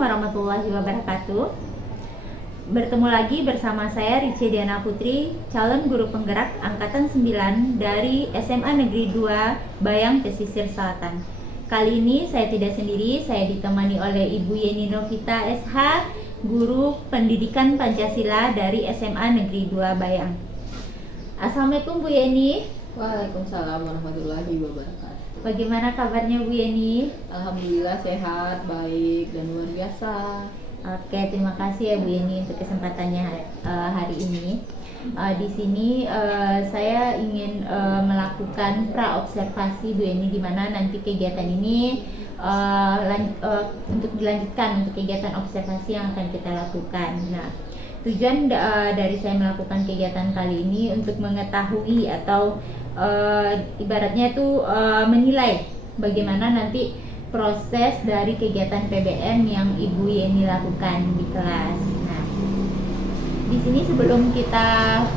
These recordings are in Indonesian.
warahmatullahi wabarakatuh. Bertemu lagi bersama saya Rice Diana Putri, calon guru penggerak Angkatan 9 dari SMA Negeri 2 Bayang Pesisir Selatan. Kali ini saya tidak sendiri, saya ditemani oleh Ibu Yeni Novita SH, guru pendidikan Pancasila dari SMA Negeri 2 Bayang. Assalamualaikum Bu Yeni. Waalaikumsalam warahmatullahi wabarakatuh. Bagaimana kabarnya Bu Yeni? Alhamdulillah sehat, baik, dan luar biasa. Oke, terima kasih ya Bu Yeni untuk kesempatannya hari ini. Di sini saya ingin melakukan pra-observasi Bu Yeni, di mana nanti kegiatan ini untuk dilanjutkan untuk kegiatan observasi yang akan kita lakukan. Nah, tujuan dari saya melakukan kegiatan kali ini untuk mengetahui atau ibaratnya itu menilai bagaimana nanti proses dari kegiatan PBM yang Ibu Yeni lakukan di kelas. Nah, di sini sebelum kita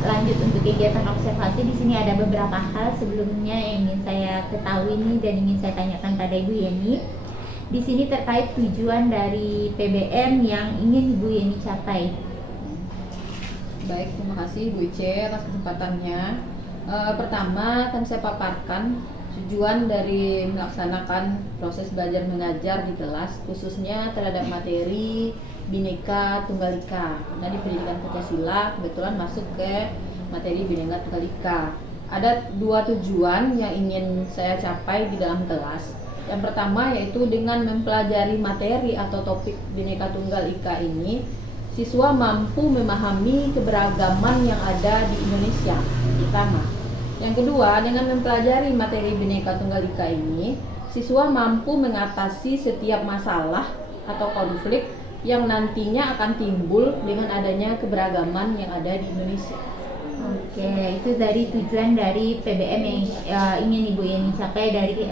lanjut untuk kegiatan observasi, di sini ada beberapa hal sebelumnya yang ingin saya ketahui nih dan ingin saya tanyakan pada Ibu Yeni. Di sini terkait tujuan dari PBM yang ingin Ibu Yeni capai. Baik, terima kasih Bu Ice atas kesempatannya. Pertama akan saya paparkan tujuan dari melaksanakan proses belajar mengajar di kelas, khususnya terhadap materi Bhinneka Tunggal Ika. Karena di pendidikan Pancasila kebetulan masuk ke materi Bhinneka Tunggal Ika. Ada dua tujuan yang ingin saya capai di dalam kelas. Yang pertama yaitu dengan mempelajari materi atau topik Bhinneka Tunggal Ika ini, siswa mampu memahami keberagaman yang ada di Indonesia. Pertama. Yang kedua, dengan mempelajari materi Bhinneka Tunggal Ika ini, siswa mampu mengatasi setiap masalah atau konflik yang nantinya akan timbul dengan adanya keberagaman yang ada di Indonesia. Oke, itu dari tujuan dari PBM yang ingin Ibu Yeni capai dari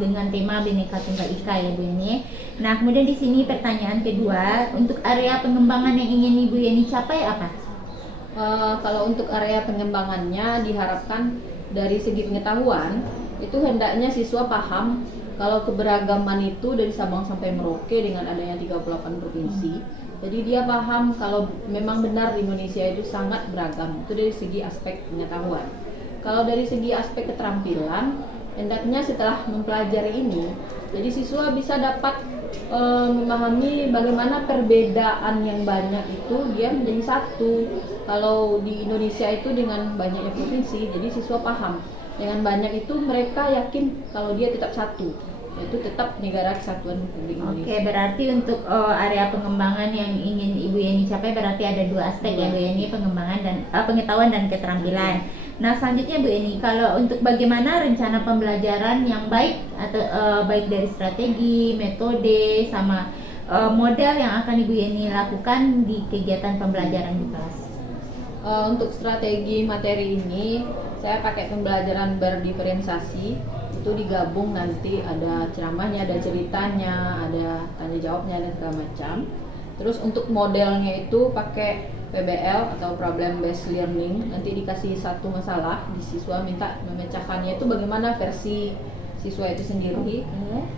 dengan tema Bhinneka Tunggal Ika ya Bu Yeni. Nah, kemudian di sini pertanyaan kedua, untuk area pengembangan yang ingin Ibu Yeni capai apa? Kalau untuk area pengembangannya diharapkan dari segi pengetahuan itu hendaknya siswa paham kalau keberagaman itu dari Sabang sampai Merauke dengan adanya 38 provinsi. Jadi dia paham kalau memang benar Indonesia itu sangat beragam, itu dari segi aspek pengetahuan. Kalau dari segi aspek keterampilan, hendaknya setelah mempelajari ini, jadi siswa bisa dapat memahami bagaimana perbedaan yang banyak itu dia menjadi satu. Kalau di Indonesia itu dengan banyaknya provinsi, jadi siswa paham dengan banyak itu mereka yakin kalau dia tetap satu, yaitu tetap negara kesatuan Republik Indonesia. Oke, berarti untuk area pengembangan yang ingin Ibu Yeni capai berarti ada dua aspek ya Bu Yeni, pengembangan dan pengetahuan dan keterampilan. Nah, selanjutnya Bu Yeni, kalau untuk bagaimana rencana pembelajaran yang baik atau baik dari strategi, metode, sama model yang akan Ibu Yeni lakukan di kegiatan pembelajaran di kelas? Untuk strategi materi ini, saya pakai pembelajaran berdiferensiasi. Itu digabung nanti ada ceramahnya, ada ceritanya, ada tanya jawabnya dan segala macam. Terus untuk modelnya itu pakai PBL atau Problem Based Learning. Nanti dikasih satu masalah, di siswa minta memecahkannya itu bagaimana versi siswa itu sendiri.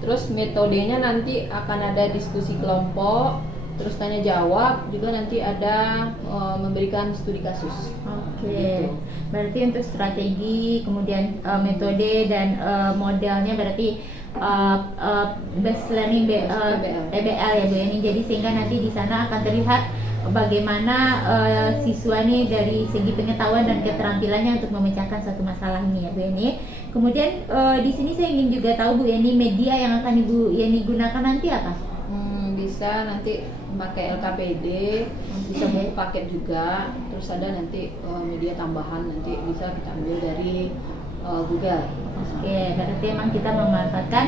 Terus metodenya nanti akan ada diskusi kelompok, terus tanya jawab, juga nanti ada memberikan studi kasus. Oke, berarti untuk strategi, kemudian metode dan modelnya berarti based learning PBL ya Bu Yeni. Jadi sehingga nanti di sana akan terlihat bagaimana siswa nih dari segi pengetahuan dan keterampilannya untuk memecahkan satu masalah ini ya Bu Yeni. Kemudian di sini saya ingin juga tahu Bu Yeni, media yang akan Ibu Yeni gunakan nanti apa? Bisa nanti pakai LKPD, bisa buku paket juga, terus ada nanti media tambahan nanti bisa kita ambil dari Google. Oke, berarti emang kita memanfaatkan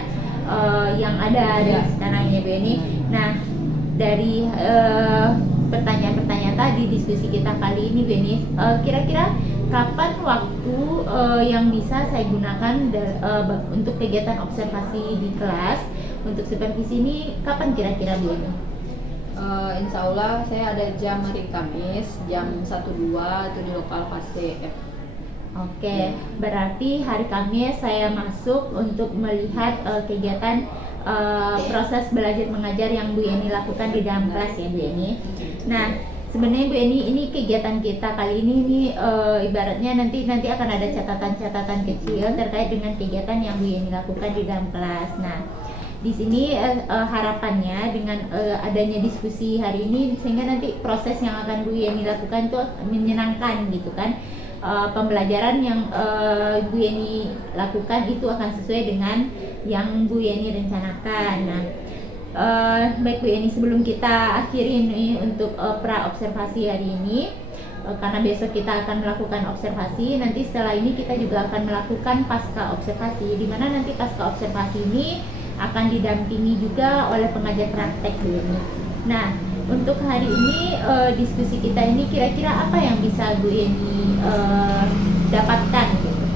yang ada di sekarang ya Bu Yeni. Nah, dari pertanyaan-pertanyaan tadi diskusi kita kali ini Bu Yeni, kira-kira kapan waktu yang bisa saya gunakan untuk kegiatan observasi di kelas? Untuk supervisi ini kapan kira-kira Bu Yeni? Insya Allah saya ada jam hari Kamis jam 1-2 itu di lokal fase F. Oke, berarti hari Kamis saya masuk untuk melihat kegiatan proses belajar mengajar yang Bu Yeni lakukan di dalam kelas ya Bu Yeni. Nah, sebenarnya Bu Yeni, ini kegiatan kita kali ini ibaratnya nanti akan ada catatan-catatan kecil terkait dengan kegiatan yang Bu Yeni lakukan di dalam kelas. Nah, di sini harapannya dengan adanya diskusi hari ini sehingga nanti proses yang akan Bu Yeni lakukan itu menyenangkan gitu kan. Pembelajaran yang Bu Yeni lakukan itu akan sesuai dengan yang Bu Yeni rencanakan. Nah, baik Bu Yeni, sebelum kita akhiri ini untuk pra observasi hari ini, karena besok kita akan melakukan observasi, nanti setelah ini kita juga akan melakukan pasca observasi, di mana nanti pasca observasi ini akan didampingi juga oleh pengajar praktek Bu Yeni. Nah, untuk hari ini diskusi kita ini kira-kira apa yang bisa Bu Yeni dapatkan gitu?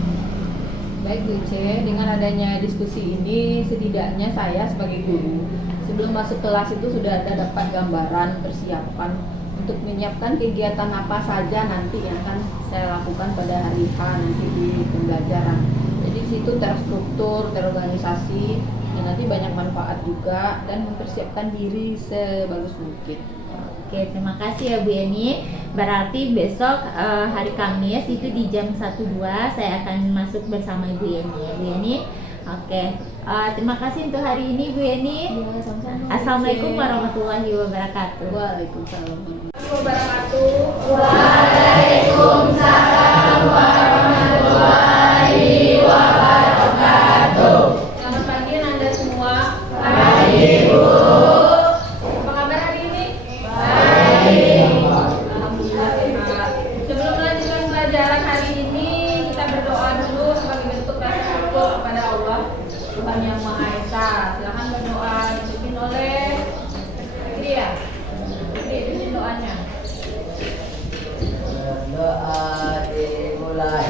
Baik Bu Ice, dengan adanya diskusi ini setidaknya saya sebagai guru sebelum masuk kelas itu sudah ada dapat gambaran persiapan untuk menyiapkan kegiatan apa saja nanti yang akan saya lakukan pada hari H nanti di pembelajaran. Jadi di situ terstruktur, terorganisasi, dan nanti banyak manfaat juga dan mempersiapkan diri sebagus mungkin. Oke, terima kasih ya Bu Yeni. Berarti besok hari Kamis itu di jam 1-2 saya akan masuk bersama Ibu Yeni ya Bu Yeni. Oke, terima kasih untuk hari ini Bu Yeni. Ya, sama-sama. Assalamualaikum warahmatullahi wabarakatuh. Waalaikumsalam wabarakatuh. Waalaikumsalam warahmatullahi wabarakatuh. Selamat pagi Anda semua. Pagi Bu. Apa kabar hari ini? Baik. Alhamdulillah sehat. Sebelum melanjutkan pelajaran hari ini, kita berdoa dulu sebagai bentuk rasa syukur kepada Allah, Tuhan Yang Maha Esa. Silakan berdoa dipimpin oleh Fikri ya. Fikri, pimpin doanya. Doa dimulai.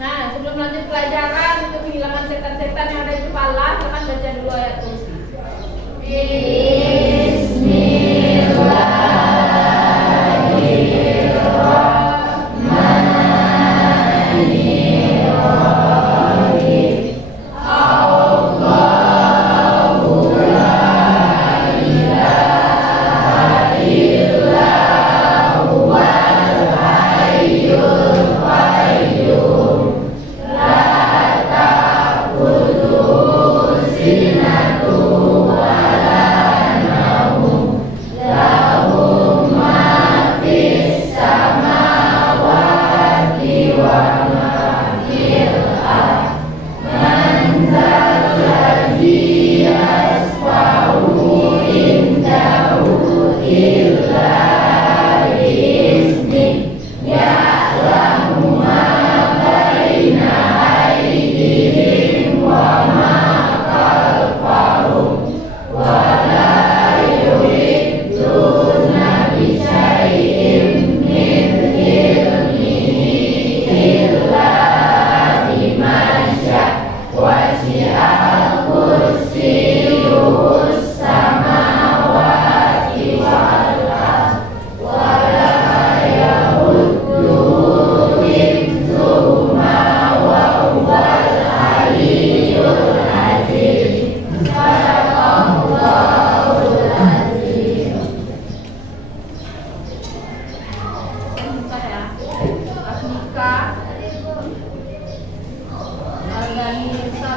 Nah, sebelum lanjut pelajaran untuk menghilangkan setan-setan yang ada di kepala, silakan baca dulu ayat kursi. Bentar ya. Asmika, Arganisa,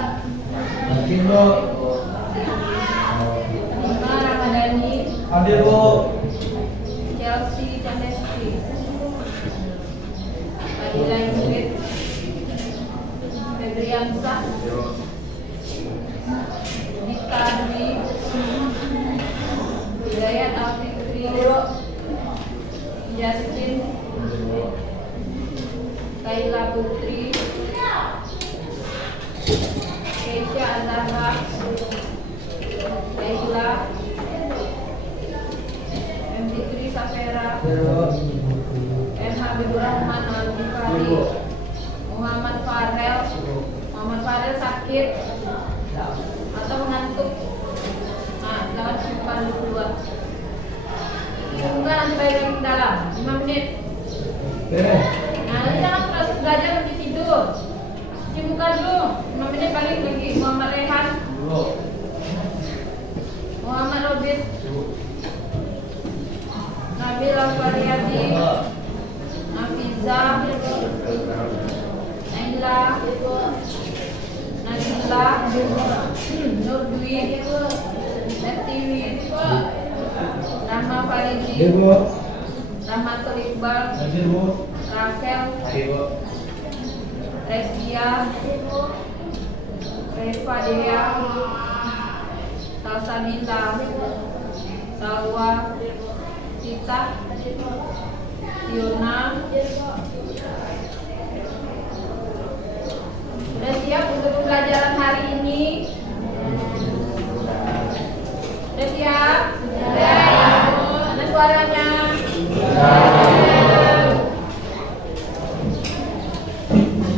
Mungkin Bu. Lima, Ramadhani, Hadir Bu. Chelsea, Chandesti, Fadila Ingrid, Febriansa, Dika Dwi, Hidayat Alfikri, Yasmin, Kaila Putri, Keisha Azahra, Kaila, M.Fitri Safera, M. Habibur Rahman Al-Bukhari, Muhammad Farel. Muhammad Farel sakit atau mengantuk. Nah, jangan simpan dulu keluar. Tunggu nanti balik lagi ke dalam 5 menit. Nah, nanti jangan proses belajar nanti tidur. Cuci muka dulu 5 menit balik lagi. Muhammad Rehan, Muhammad Robin, Nabil Al-Fariyadi, Nafiza, Naila, Nazila, Nur Dwi, Netiwi, Rahma Faridi, Rahmatul Iqbal, Rachel, Resia, Reva Dea, Salsanita, Salwa, Cita, Fiona. Sudah siap untuk pembelajaran hari ini? Sudah siap? Sudah. Mana suaranya?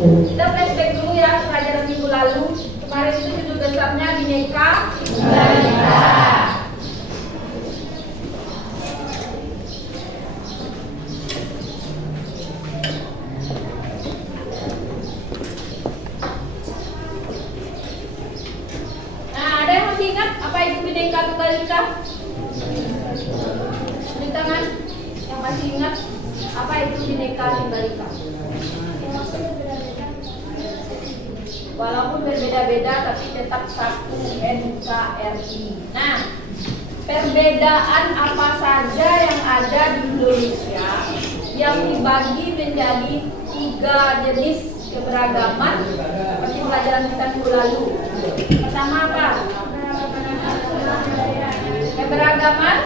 Kita flashback dulu ya pelajaran minggu lalu. Kemarin itu judul besarnya Bhinneka Tunggal Ika. Nah, ada yang masih ingat apa itu Bhinneka Tunggal Ika? Di tangan yang masih ingat apa itu Bhinneka Tunggal Ika? Walaupun berbeda-beda tapi tetap satu NKRI. Nah, perbedaan apa saja yang ada di Indonesia yang dibagi menjadi 3 jenis keberagaman seperti pelajaran kita minggu lalu. Pertama apa? Keberagaman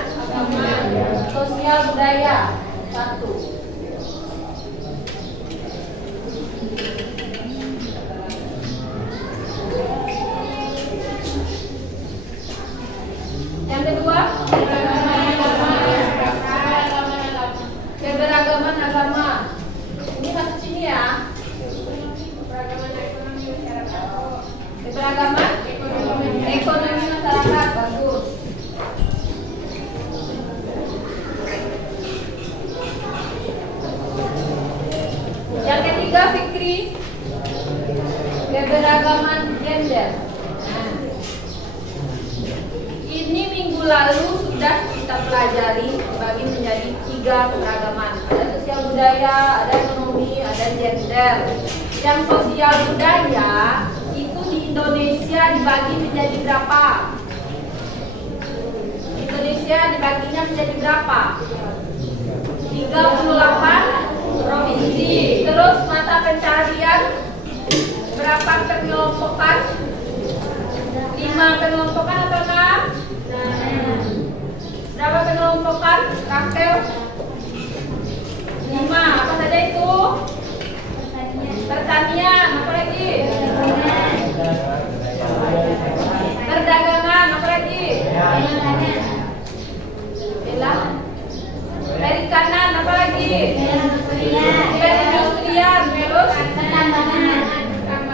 sosial budaya. 1. Yang kedua, keberagaman agama. Ini masuk sini ya. Keberagaman ekonomi masyarakat. Bagus. Yang ketiga, Fikri, keberagaman gender. Ini minggu lalu sudah kita pelajari dibagi menjadi 3 keberagaman. Ada sosial budaya, ada ekonomi, ada gender. Yang sosial budaya itu di Indonesia dibagi menjadi berapa? Indonesia dibaginya menjadi berapa? 38 provinsi. Terus mata pencarian berapa pengelompokan? 5 pengelompokan atau 6? Berapa pengelompokan? Rachel? 5. Apa saja itu? Pertanian. Apa lagi? Perdagangan. Apa lagi? Perikanan. Apa lagi? Perindustrian. Terus?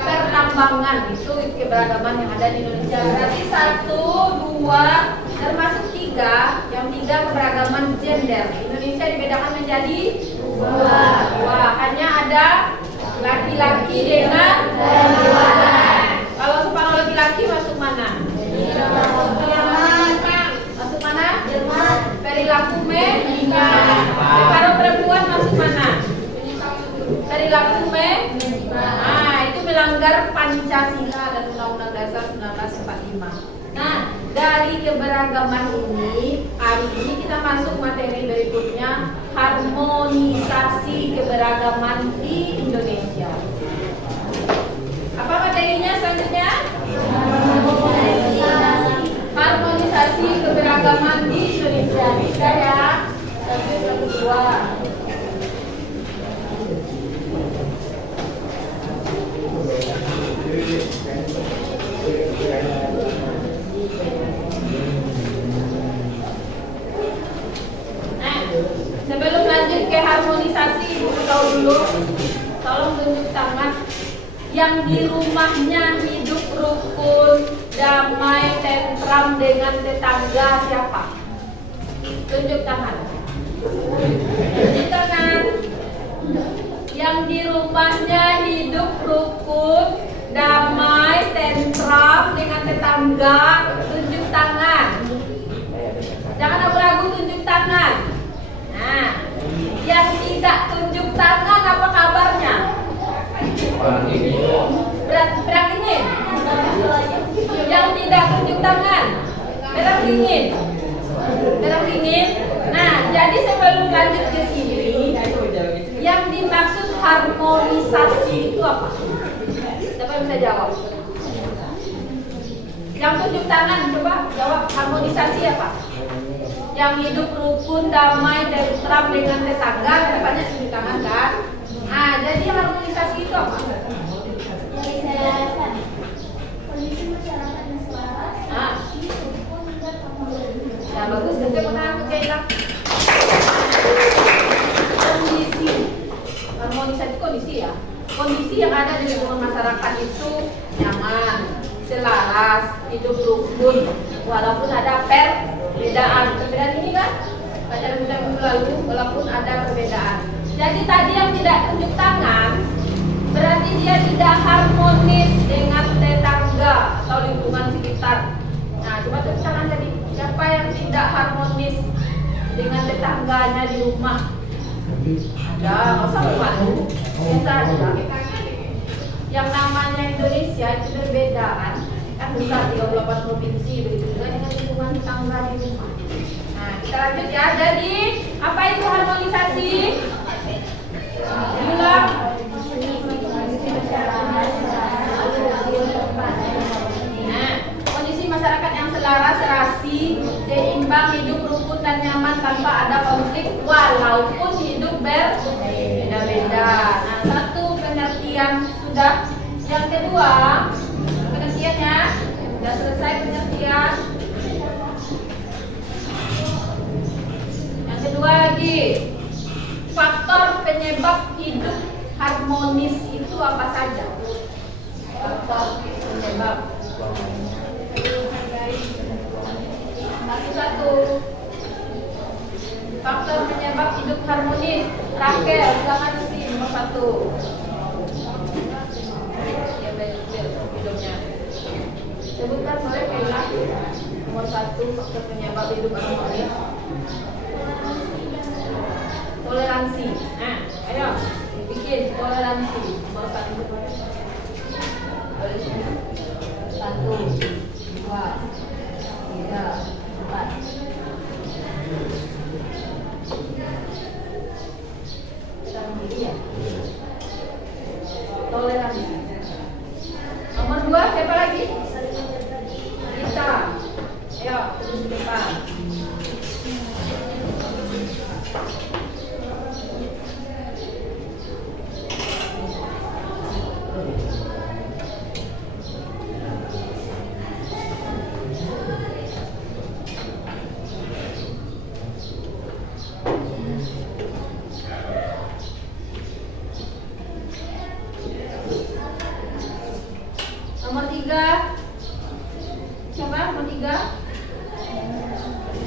Pertambangan. Itu keberagaman yang ada di Indonesia. Berarti 1, 2, termasuk 3. Yang 3 keberagaman gender. Indonesia dibedakan menjadi 2. Hanya ada laki-laki dengan perempuan. Kalau separuh laki-laki masuk mana? Masuk mana? Perilaku separuh perempuan masuk mana? Perilaku nah, itu melanggar Pancasila dan Undang-Undang Dasar 1945. Nah, dari keberagaman ini, hari ini kita masuk materi berikutnya, harmonisasi keberagaman di Indonesia. Apa Nah, sebelum lanjut ke harmonisasi, Ibu tahu dulu, tolong tunjuk tangan yang di rumahnya hidup rukun, damai, tentram dengan tetangga siapa? Tunjuk tangan. Tunjuk tangan. Yang di rumahnya hidup rukun, damai, tentram dengan tetangga, tunjuk tangan. Jangan ragu-ragu, tunjuk tangan. Nah, yang tidak tunjuk tangan apa kabarnya? Berat dingin. Yang tidak tunjuk tangan, berat dingin. Berat dingin. Nah, jadi sebelum lanjut ke sini, yang dimaksud harmonisasi itu apa? Siapa yang bisa jawab? Yang tunjuk tangan, coba jawab, harmonisasi apa? Yang hidup rukun, damai, tentram dengan tetangga, depannya tunjuk tangan kan? Nah, jadi harmonisasi itu apa? Kondisi masyarakat yang selaras, Ah. rukun dan harmonis. Nah, bagus, kita menang Kayla. Kondisi harmonisasi, kondisi ya. Kondisi yang ada di lingkungan masyarakat itu nyaman, selaras, hidup rukun, walaupun ada perbedaan. Perbedaan ini kan pelajaran kita minggu lalu, walaupun ada perbedaan. Jadi tadi yang tidak tunjuk tangan berarti dia tidak harmonis dengan tetangga atau lingkungan sekitar. Nah, coba tunjuk tangan tadi. Siapa yang tidak harmonis dengan tetangganya di rumah? Ada, nggak usah malu. Biasa aja. Yang namanya Indonesia itu berbeda kan? Kan besar 38 provinsi, begitu juga dengan lingkungan tetangga di rumah. Nah, kita lanjut ya. Jadi, apa itu harmonisasi? Diulang. Nah, kondisi masyarakat yang selaras, serasi, seimbang, hidup rukun dan nyaman tanpa ada konflik walaupun hidup berbeda-beda. Nah, satu pengertian sudah. Yang kedua, pengertiannya sudah selesai pengertian. Yang kedua lagi, faktor penyebab hidup harmonis itu apa saja? Faktor penyebab. Satu-satu. Faktor penyebab hidup harmonis. Rakel, silakan isi nomor 1. Yang benar hidupnya. Sebutkan boleh Kayla. Nomor 1 faktor penyebab hidup harmonis. Toleransi. Nah, ayo bikin toleransi. Nomor 1. Boleh sini. 1, 2, 3, 4. Toleransi. Nomor 2 siapa lagi? Kita. Ayo terus ke depan. Nomor 3. Siapa? Nomor 3.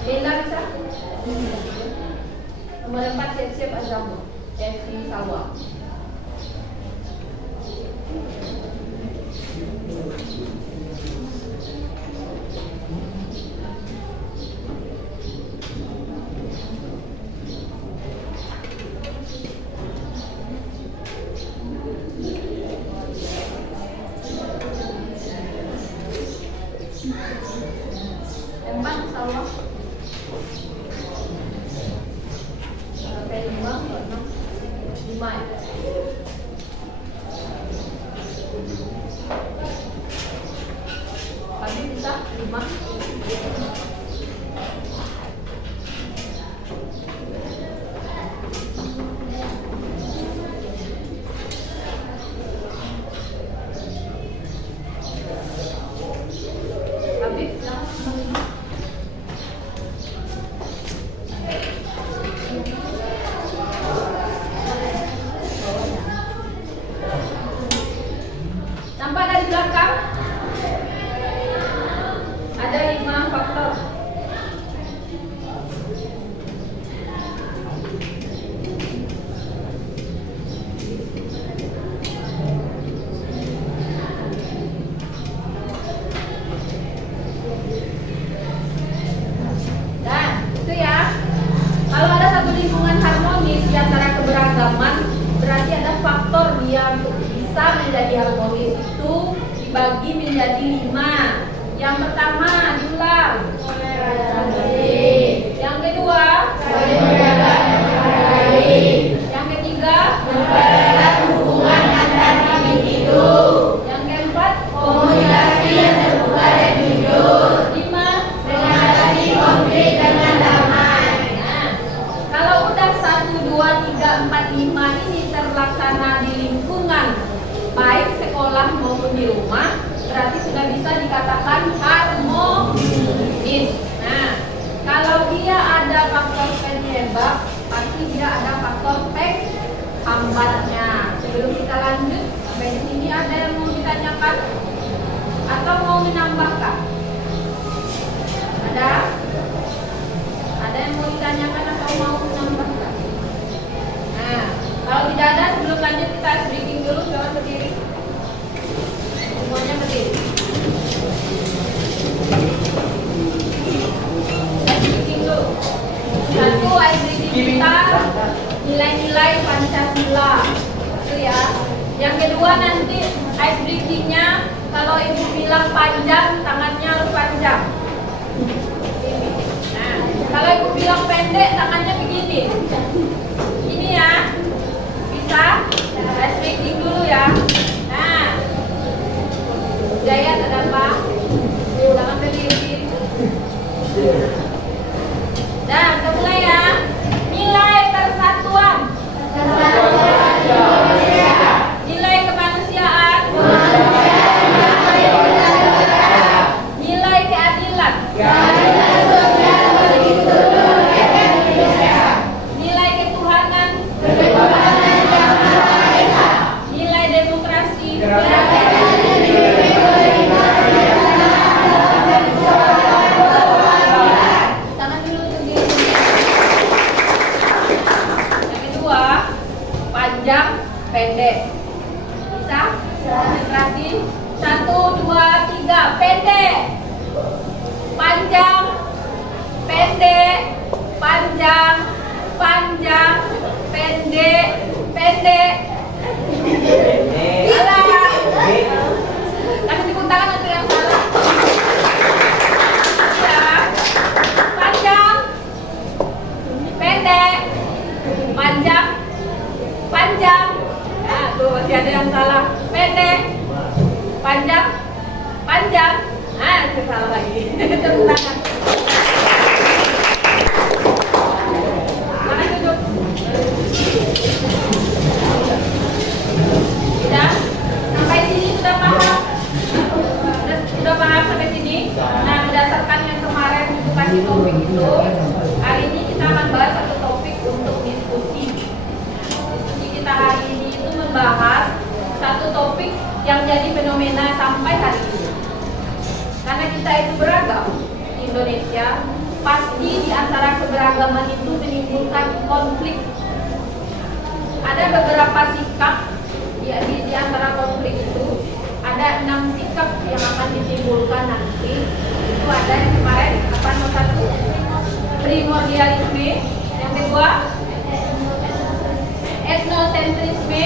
Bella bisa? Nomor 4 siap-siap Azamu. Esi Sawa. Empat Sawa. Sampai 5, 6, 5 ya. menjadi 5. Yang pertama diulang. Yang kedua, yang ketiga, hubungan antar individu. Yang keempat, komunikasi yang terbuka dan jujur. 5, mengatasi konflik dengan damai. Nah, kalau udah 1, 2, 3, 4, 5 ini terlaksana di lingkungan baik sekolah maupun di rumah, berarti sudah bisa dikatakan harmonis. Nah, kalau dia ada faktor penyebab, pasti dia ada faktor penghambatnya. Sebelum kita lanjut, sampai di sini ada yang mau ditanyakan atau mau menambahkan? Ada? Ada yang mau ditanyakan atau mau menambahkan? Nah, kalau tidak ada, sebelum lanjut kita briefing dulu. Jangan berdiri. Semuanya berdiri. Briefing dulu. Satu, briefing kita nilai-nilai Pancasila. Itu ya. Yang kedua nanti ice breathingnya, kalau ibu bilang panjang, tangannya harus panjang. Nah, kalau ibu bilang pendek, tangannya begini. Ini ya, bisa ice breathing dulu ya. Nah, Jaya ada apa? Jangan berdiri. Nah, kita mulai ya. Nilai persatuan. Nilai kemanusiaan. Nilai keadilan. Nilai ketuhanan. Nilai demokrasi. Tangan dulu sendiri. Yang kedua, panjang, pendek. Bisa? Konsentrasi. 1, 2, 3, pendek. Panjang, pendek, panjang, panjang, pendek, pendek. Salah. Kasih tepuk tangan untuk yang salah. Ya. Panjang, pendek, panjang, panjang. Nah, tuh masih ada yang salah. Pendek, panjang, panjang. Ah, itu salah lagi. Tepuk tangan. Tangan duduk. Sudah? Sampai sini sudah paham? Sudah paham sampai sini? Nah, berdasarkan yang kemarin Ibu kasih topik itu, hari ini kita akan bahas satu topik untuk diskusi. Diskusi kita hari ini itu membahas satu topik yang jadi fenomena sampai hari ini. Karena kita itu beragam di Indonesia, pasti di antara keberagaman itu menimbulkan konflik. Ada beberapa sikap di antara konflik itu, ada 6 sikap yang akan ditimbulkan nanti. Itu ada yang kemarin apa nomor 1? Primordialisme. Yang kedua, etnosentrisme.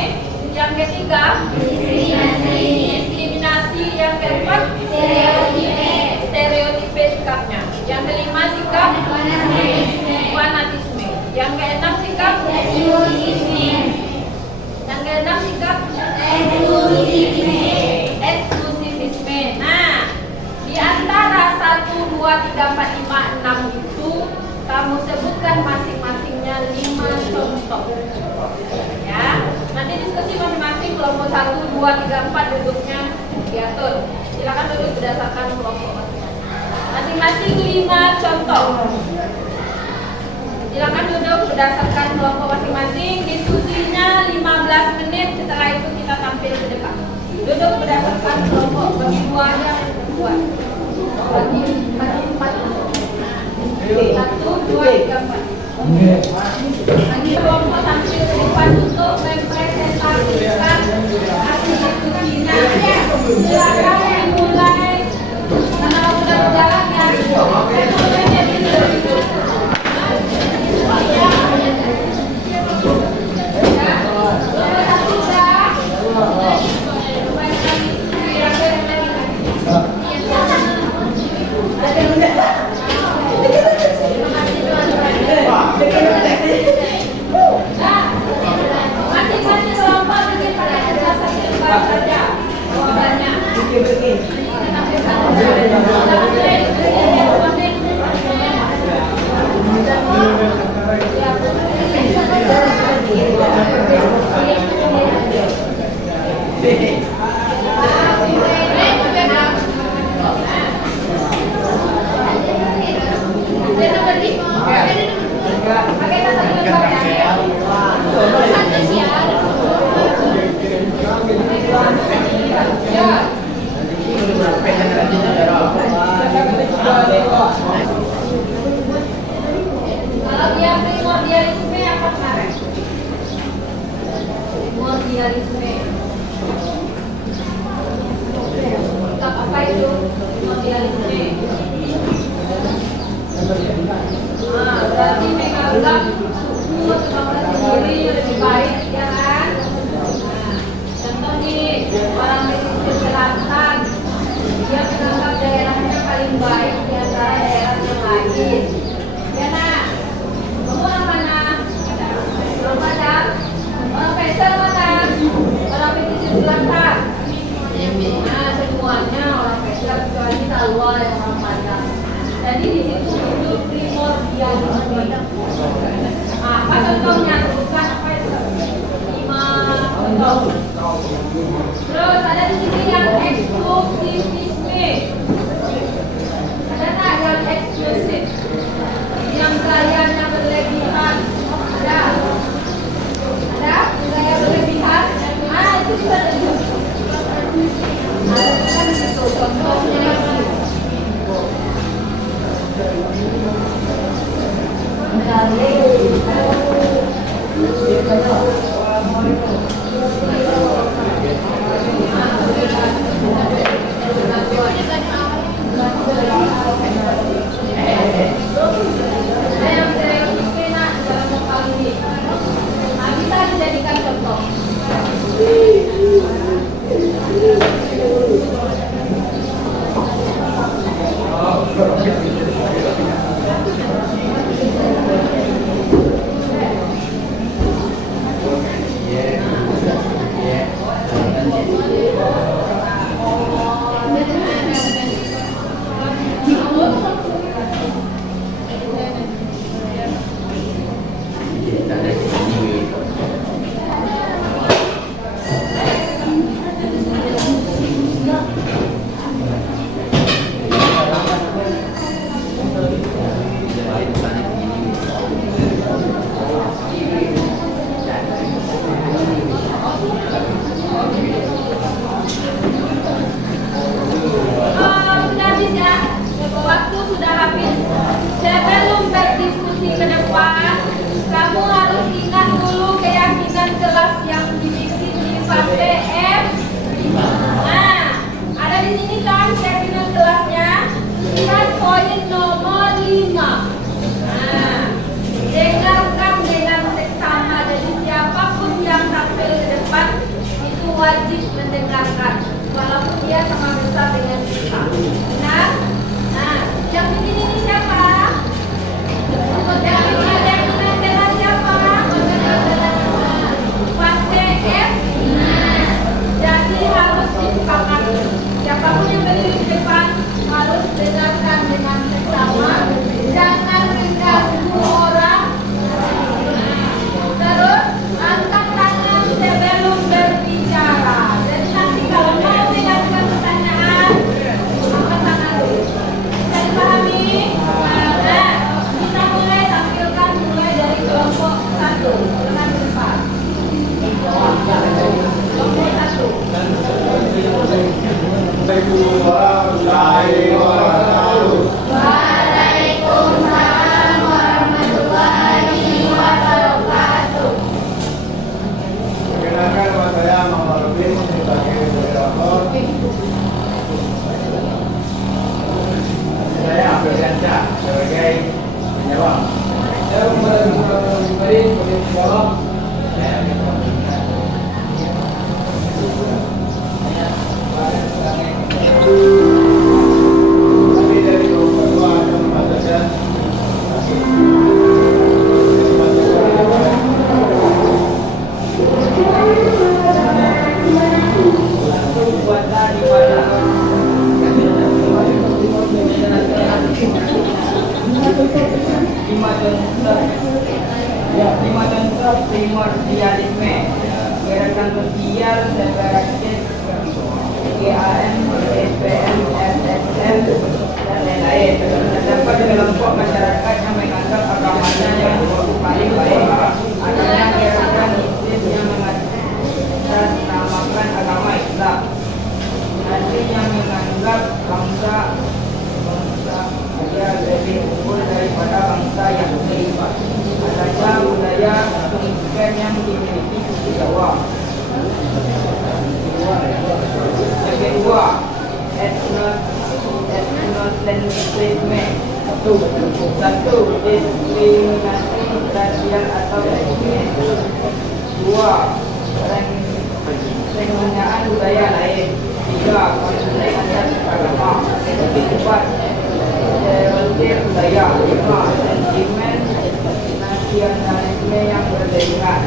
Yang ketiga, diskriminasi. Yang keempat, stereotipe sikapnya. Yang kelima, sikap fanatisme. Yang keenam, sikap yang keenam, sikap eksklusivisme. Nah, di antara 1, 2, 3, 4, 5, 6 itu kamu sebutkan masing-masingnya 5 contoh. Ya, nanti diskusi masing-masing kelompok 1, 2, 3, 4 duduknya diatur. Silakan duduk berdasarkan kelompok masing-masing 5 contoh. Silakan duduk berdasarkan kelompok masing-masing. Diskusinya 15 menit. Setelah itu kita tampil ke depan. Duduk berdasarkan kelompok. Bagi 2 aja buat. Bagi 4. 1, 2, 3, 4. Bagi kelompok tampil ke depan untuk mempresentasikan hasil diskusinya. Silakan dimulai. Karena sudah berjalan ya. Kalau dia primordialisme apa kemarin? Primordialisme. Kitab apa itu? Primordialisme. Nah, berarti menganggap suku atau bangsa sendiri lebih baik, ya kan? Nah, contoh nih, orang pesisir selatan, dia menganggap daerahnya paling baik di antara daerah yang lain. Ya nak, kamu orang mana? Orang Padang? Orang Pesel mana? Orang pesisir selatan? Nah, semuanya orang Pesel kecuali Talwa yang orang Padang. Jadi di situ itu primordialisme. Apa contohnya? Bukan apa itu? 5 contoh. Terus ada di sini yang eksklusivisme. Ada tak yang eksklusif? Yang gayanya berlebihan. Ada? Ada? Gaya berlebihan? Itu juga ada. Kan itu contohnya. Bisa dijadikan contoh. Sudah habis ya, waktu sudah habis. Sebelum berdiskusi ke depan, kamu harus ingat dulu keyakinan kelas yang dibikin di fase F. Nah, ada di sini kan keyakinan kelasnya. Lihat poin nomor 5. Nah, dengarkan dengan seksama. Jadi siapapun yang tampil ke depan itu wajib mendengarkan, walaupun dia sama besar dengan kita. Benar? Nah, yang bikin ini siapa? Yang bikin keyakinan kelas siapa? Fase F. Nah, jadi harus disepakati. Siapapun yang berdiri di depan harus dengarkan dengan seksama. Jangan mengganggu orang. Terus angkat tangan sebelum berbicara. Jadi nanti kalau mau mengajukan pertanyaan, angkat tangan dulu. Bisa dipahami? Nah, kita mulai tampilkan mulai dari kelompok 1. Dengan depan. Kelompok 1. Waalaikumsalam warahmatullahi wabarakatuh. Perkenalkan nama saya Muhammad Rubin sebagai moderator. Saya Abdul Ganca sebagai penjawab. Saya Muhammad Rubin sebagai penjawab. Kami dari kelompok 2 akan membacakan Buat tadi primordialisme, gerakan sosial dan gerakan GAM, SPM, SSM, dan lain-lain. Terdapat kelompok masyarakat yang menganggap agamanya yang paling baik. Adanya gerakan Islam yang mengatasnamakan agama Islam. Ada yang menganggap bangsa dia lebih unggul daripada bangsa yang lain. Adanya budaya pendidikan yang dimiliki suku Jawa. Yang kedua, etnosentrisme. Satu, diskriminasi rasial atau etnis. Dua, penghinaan budaya lain. Tiga, konflik antar agama. Empat, stereotip budaya. Lima, sentimen nasionalisme yang berlebihan.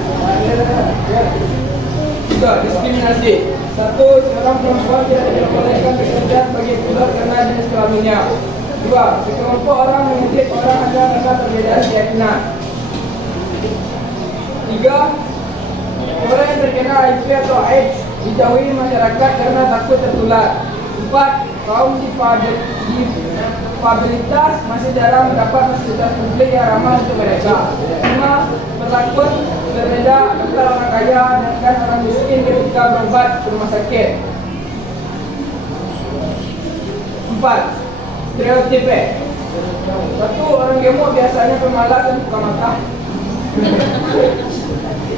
Tiga, diskriminasi. Satu, seorang perempuan tidak diperbolehkan bekerja sebagai budak karena jenis kelaminnya. Dua, sekelompok orang mengintip orang hanya karena perbedaan keyakinan. Tiga, orang yang terkena HIV atau AIDS dijauhi masyarakat karena takut tertular. Empat, kaum difabilitas masih jarang mendapat fasilitas publik yang ramah untuk mereka. Lima, perlakuan berbeda antara orang kaya dan orang miskin ketika berobat ke rumah sakit. Empat, stereotip. Satu, orang gemuk biasanya pemalas dan buka mata.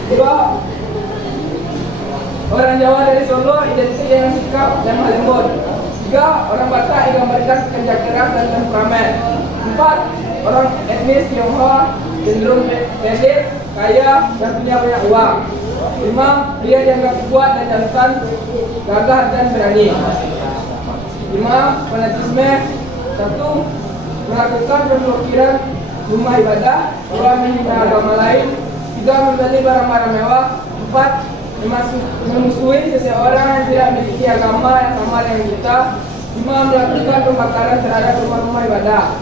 Dua, orang Jawa dari Solo identik dengan sikap dan lembut. Tiga, orang Batak digambarkan kerja keras dan temperamen. Empat, orang etnis Tionghoa cenderung pendek, kaya, dan punya banyak uang. Lima, dia dianggap kuat dan jantan, gagah dan berani. Lima, fanatisme. Satu, melakukan pemblokiran rumah ibadah. Dua, menghina agama lain. Tiga, membeli barang-barang mewah. Empat, memusuhi seseorang yang tidak memiliki agama yang sama dengan kita. Lima, melakukan pembakaran terhadap rumah-rumah ibadah.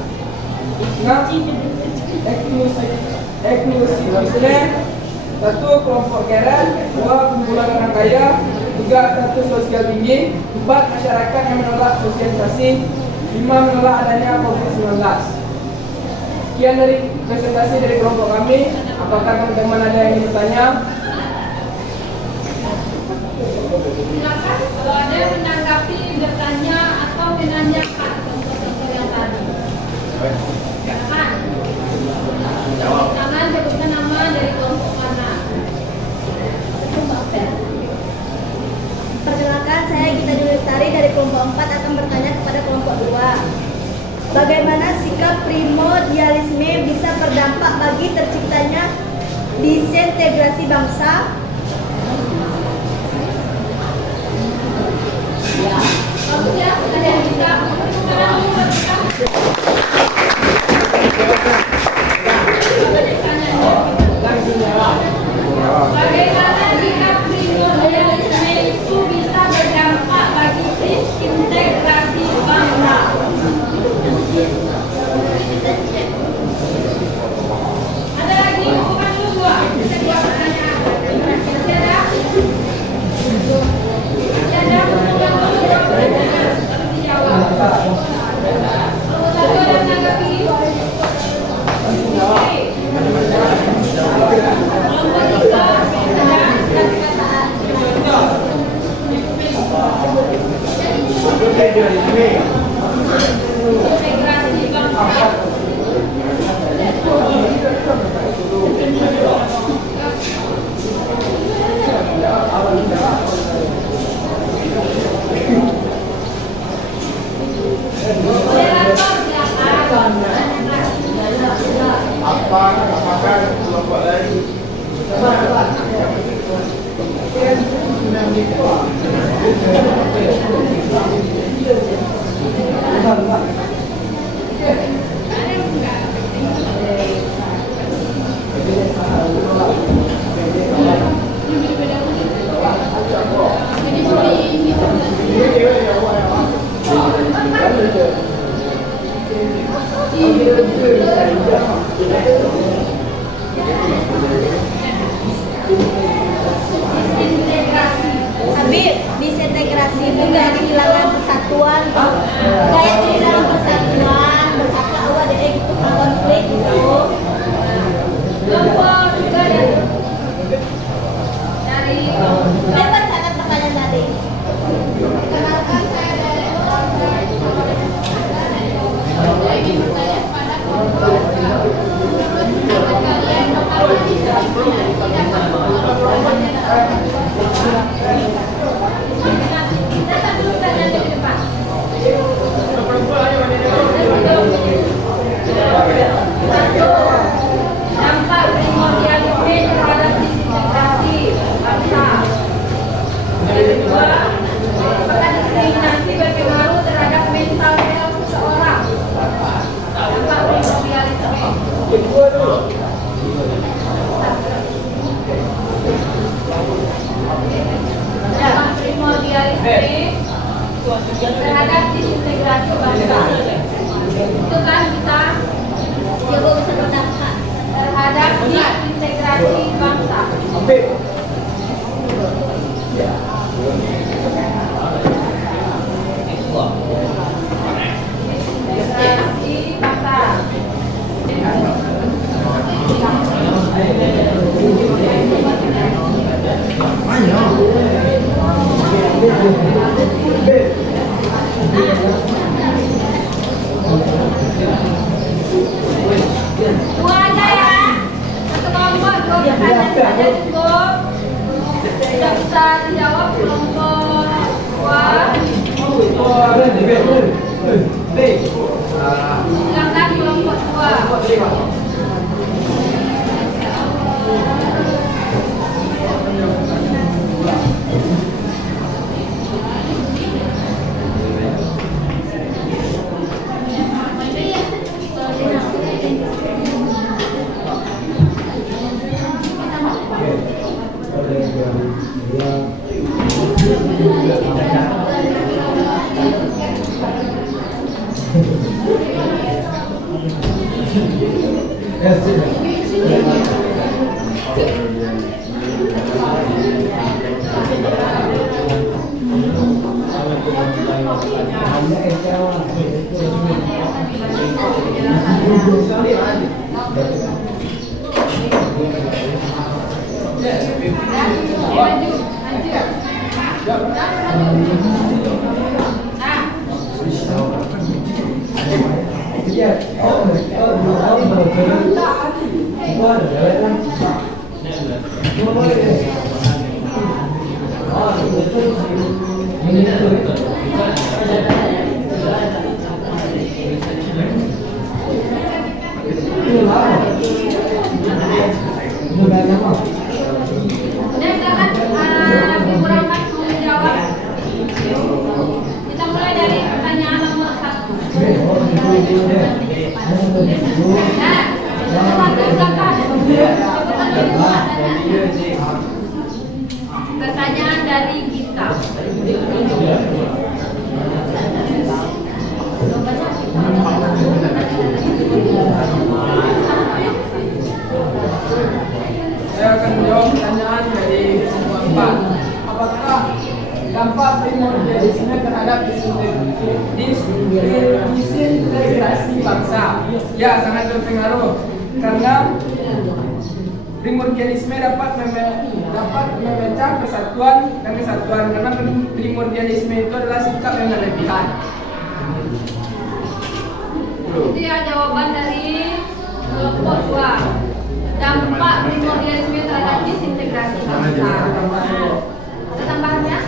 Enam, eksklusifisme. Satu, kelompok keren. Dua, kumpulan orang kaya. Tiga, status sosial tinggi. Empat, masyarakat yang menolak sosialisasi. Lima, menolak adanya COVID-19. Sekian dari presentasi dari kelompok kami. Apakah teman-teman ada yang ingin bertanya? Silakan kalau ada yang menanggapi, bertanya atau menanyakan contoh-contoh yang tadi. Silakan. Tangan sebutkan nama dari kelompok mana. Perkenalkan, saya Gita Lestari dari kelompok 4 akan bertanya kepada kelompok 2. Bagaimana sikap primordialisme bisa berdampak bagi terciptanya disintegrasi bangsa? Bagus ya, ada yang bisa. Sekarang bagaimana sikap primordialisme itu bisa berdampak bagi disintegrasi bangsa? Ada lagi? Bukan dua. Kita dua pertanyaan. Masih ada? Masih ada? Lalu dijawab. Satu ada menanggapi? Oke. Kelompok tiga integrasi bangsa. Moderator silakan. Apakah kelompok lain? Habib, disintegrasi itu kayak kehilangan persatuan, kayak kehilangan persatuan, bersatu awal dari gitu konflik gitu. Kelompok juga dari lebar sangat pertanyaan tadi. Kenalkan saya dari ini bertanya pada kelompok dampak primordialisme terhadap disintegrasi bangsa. Yang kedua, apakah diskriminasi berpengaruh terhadap mental health seseorang? Dampak primordialisme. Dampak primordialisme terhadap disintegrasi bangsa. Itu kan kita coba bisa berdampak terhadap disintegrasi bangsa. Disintegrasi bangsa. Dua aja ya, satu kelompok, dua pertanyaan saja cukup. Tidak bisa dijawab kelompok dua. Silakan kelompok dua. Kita mulai dari pertanyaan nomor 1. Pertanyaan dari Gita. Saya akan menjawab pertanyaan dari kelompok 4. Apakah dampak primordialisme terhadap disintegrasi bangsa? Ya, sangat berpengaruh karena primordialisme dapat memecah persatuan dan kesatuan karena primordialisme itu adalah sikap yang berlebihan. Itu ya jawaban dari kelompok 2. Dampak primordialisme terhadap disintegrasi bangsa. Ada tambahannya?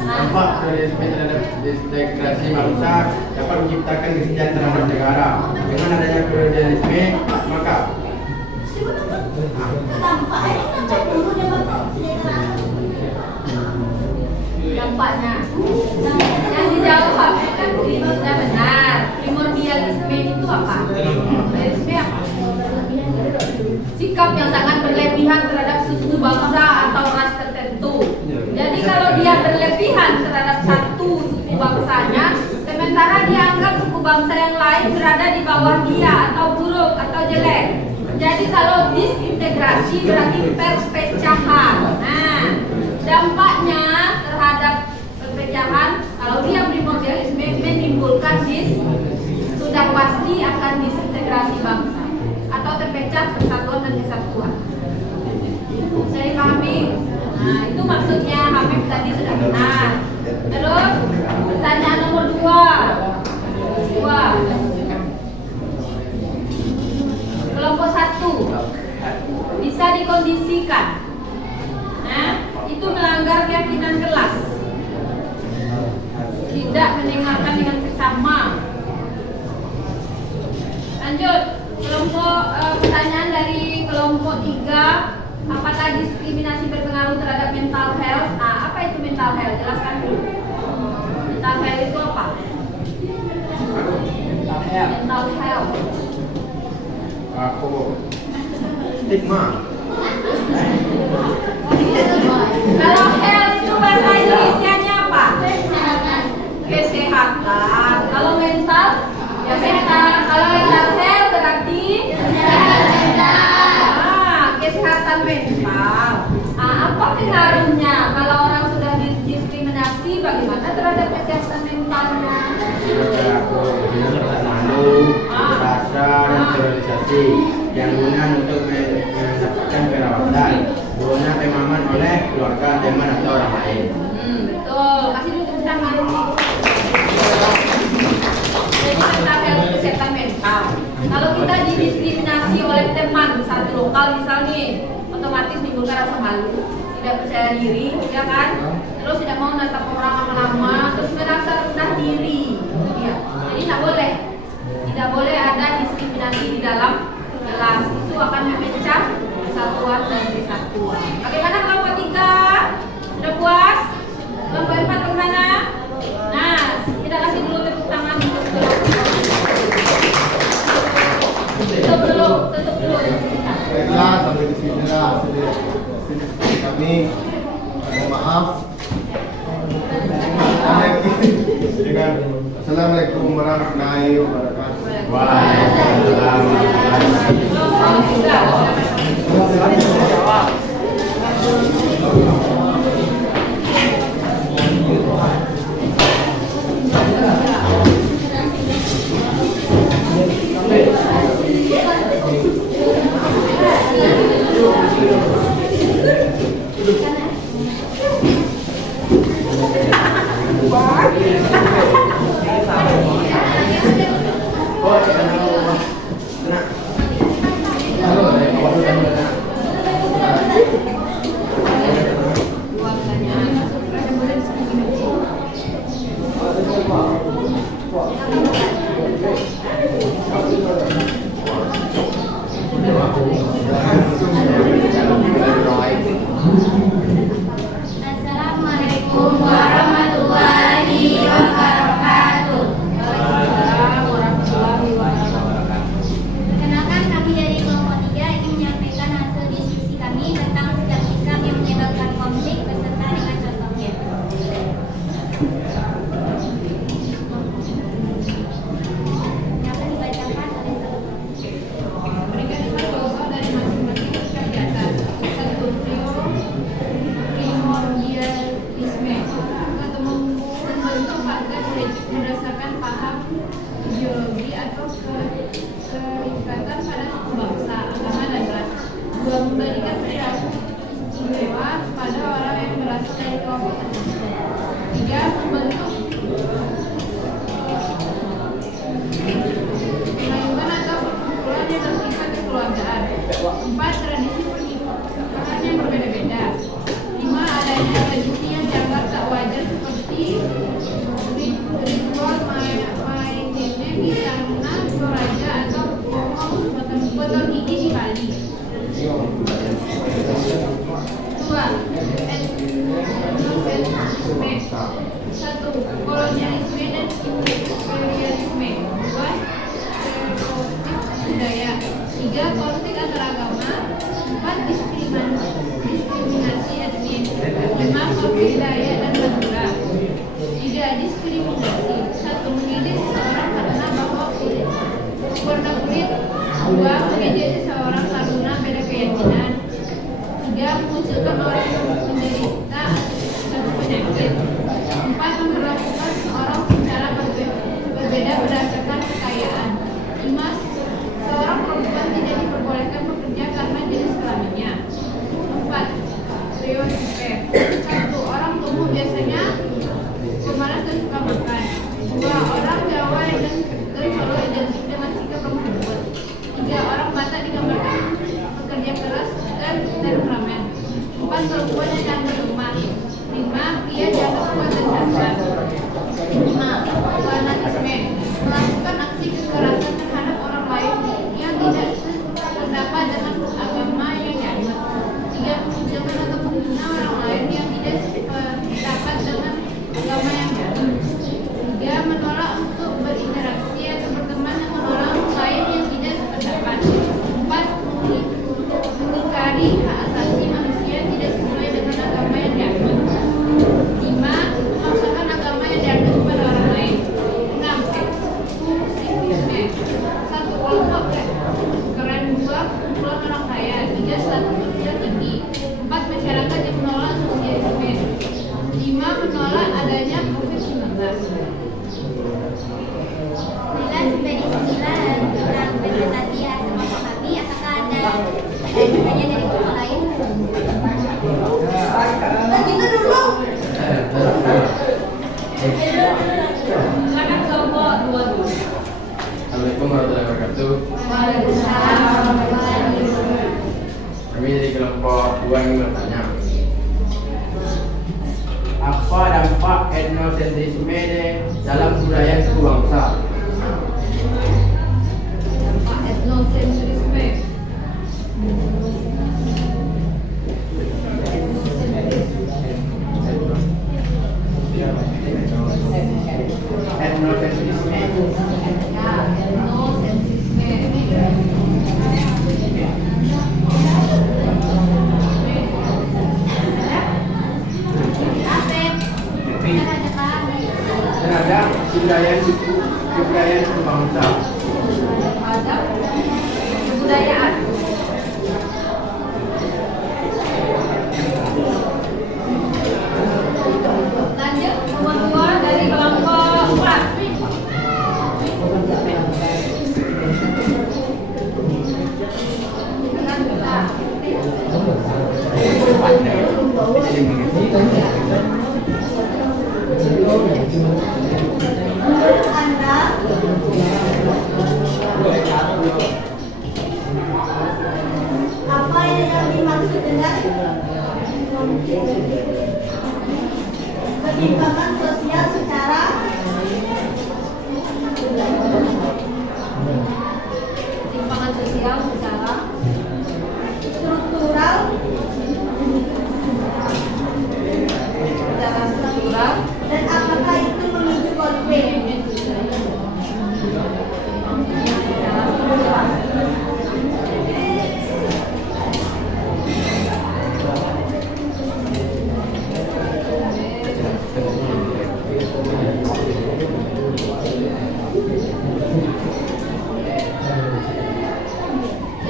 Dampak primordialisme terhadap disintegrasi bangsa dapat menciptakan kesejahteraan negara. Dengan adanya primordialisme, maka dampaknya yang dijawab kan sudah benar. Primordialisme itu apa? Primordialisme apa? Sikap yang sangat berlebihan terhadap suku bangsa atau ras tertentu. Jadi kalau dia berlebihan terhadap satu suku bangsanya, sementara dia anggap suku bangsa yang lain berada di bawah dia atau buruk atau jelek. Jadi kalau disintegrasi berarti perpecahan. Nah, dampaknya terhadap perpecahan kalau dia primordialisme menimbulkan sudah pasti akan disintegrasi bangsa atau terpecah persatuan dan kesatuan. Bisa dipahami? Nah, itu maksudnya Habib tadi sudah benar. Terus pertanyaan nomor 2. Kelompok 1 bisa dikondisikan. Nah, itu melanggar keyakinan kelas. Tidak mendengarkan dengan sesama. Lanjut, pertanyaan dari kelompok 3. Apakah diskriminasi berpengaruh terhadap mental health? Nah, apa itu mental health? Jelaskan dulu. Mental health itu apa? Mental health. Aku stigma. Kalau health itu bahasa Indonesia-nya apa? Kesehatan. Kalau mental, ya mental. Kalau mental health berarti kesehatan mental. Apa pengaruhnya kalau orang sudah didiskriminasi? Bagaimana terhadap kesehatan mentalnya? Aku malu, rasa dan terrealisasi yang guna untuk mendapatkan perawatan, guna pemahaman oleh keluarga, teman atau orang lain. Betul. Kasih dulu tepuk tangan. Jadi mental health kesehatan mental. Kalau kita didiskriminasi oleh teman satu lokal misalnya, otomatis menimbulkan rasa malu, tidak percaya diri, ya kan? Terus tidak mau natap orang lama-lama, terus merasa rendah diri. Ya. Jadi tidak boleh ada diskriminasi di dalam kelas. Itu akan memecah persatuan dan kesatuan. Bagaimana kelompok 3? Sudah puas? Kelompok 4 bagaimana? Nah, kita kasih dulu tepuk tangan untuk tutup dulu. Baiklah, sampai di sini lah. Kami mohon maaf. Assalamualaikum warahmatullahi wabarakatuh. Waalaikumsalam. Assalamualaikum warahmatullahi wabarakatuh. Perkenalkan, kami dari kelompok 3 ingin menyampaikan hasil diskusi kami tentang sikap-sikap yang menyebabkan konflik beserta dengan contohnya. Dapat dibacakan oleh Berikan contoh dari masing-masing sikap di atas. Satu, primordialisme atau membentuk partai politik berdasarkan paham ideologi atau keterikatan pada suku bangsa, agama dan ras. Dua, memberikan perilaku istimewa pada orang yang berasal dari kelompok tertentu. Tiga, membentuk permainan atau perkumpulan yang bersifat kekeluargaan. Empat, tradisi pernikahan yang berbeda-beda. Lima, adanya tradisi yang dianggap tak wajar seperti ritual main warahmatullahi wabarakatuh. Kami dari kelompok 2 ingin bertanya, apa dampak etnosentrisme dalam budaya suku bangsa? Etnosentrisme. Etnosentrisme. Ya, etnosentrisme. Terhadap kebudayaan suku bangsa. Ada kebudayaan. Lanjut nomor 2 dari kelompok 4. Menurut Anda, apa yang dimaksud dengan ketimpangan sosial secara Ketimpangan sosial secara struktural struktural. dan apakah itu memicu konflik?